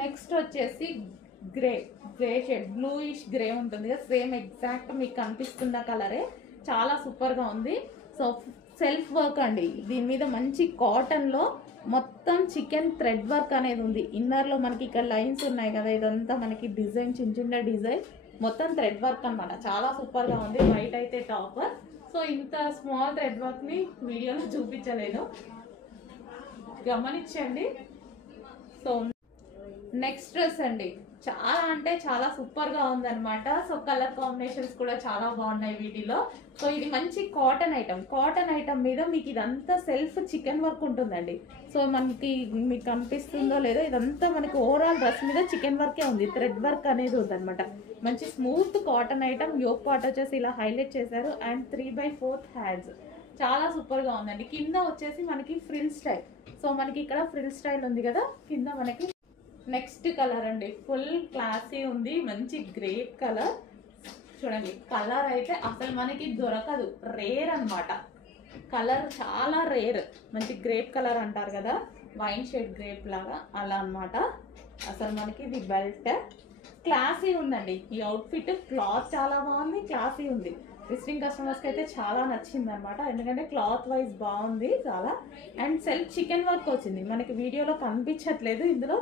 Next వచ్చేసి grey shade bluish grey ఉంటుంది కదా, సేమ్ ఎగ్జాక్ట్ మీకు కనిపిస్తున్న కలరే, చాలా సూపర్గా ఉంది. సో సెల్ఫ్ వర్క్ అండి, దీని మీద మంచి కాటన్లో మొత్తం చికెన్ థ్రెడ్ వర్క్ అనేది ఉంది. ఇన్నర్లో మనకి ఇక్కడ లైన్స్ ఉన్నాయి కదా, ఇదంతా మనకి డిజైన్ చిన్న చిన్న డిజైన్ మొత్తం థ్రెడ్ వర్క్ అనమాట. చాలా సూపర్గా ఉంది. వైట్ అయితే టాపర్. సో ఇంత స్మాల్ థ్రెడ్ వర్క్ని వీడియోలో చూపించలేను, గమనించండి. సో నెక్స్ట్ డ్రెస్ అండి, చాలా అంటే చాలా సూపర్గా ఉందన్నమాట. సో కలర్ కాంబినేషన్స్ కూడా చాలా బాగున్నాయి వీటిలో. సో ఇది మంచి కాటన్ ఐటమ్ మీద మీకు ఇదంతా సెల్ఫ్ చికెన్ వర్క్ ఉంటుందండి. సో మనకి మీకు కనిపిస్తుందో లేదో, ఇదంతా మనకి ఓవరాల్ డ్రెస్ మీద చికెన్ వర్కే ఉంది, థ్రెడ్ వర్క్ అనేది ఉందన్నమాట. మంచి smooth cotton item. Yoke part వచ్చేసి ఇలా హైలైట్ చేశారు అండ్ 3/4 హ్యాండ్స్, చాలా సూపర్గా ఉందండి. కింద వచ్చేసి మనకి ఫ్రిల్ స్టైల్. సో మనకి ఇక్కడ ఫ్రిల్ స్టైల్ ఉంది కదా కింద మనకి. నెక్స్ట్ కలర్ అండి, ఫుల్ క్లాసీ ఉంది, మంచి గ్రేప్ కలర్. చూడండి కలర్ అయితే అసలు మనకి దొరకదు, రేర్ అనమాట. కలర్ చాలా రేర్, మంచి గ్రేప్ కలర్ అంటారు కదా, వైన్ షేడ్ గ్రేప్ లాగా అలా అనమాట. అసలు మనకి ఇది బెల్ట్ క్లాసీ ఉందండి. ఈ అవుట్ఫిట్ క్లాత్ చాలా బాగుంది, క్లాసీ ఉంది. విజిటింగ్ కస్టమర్స్కి అయితే చాలా నచ్చింది అనమాట, ఎందుకంటే క్లాత్ వైజ్ బాగుంది చాలా. అండ్ సెల్ఫ్ చికెన్ వర్క్ వచ్చింది, మనకి వీడియోలో కనిపించట్లేదు ఇందులో.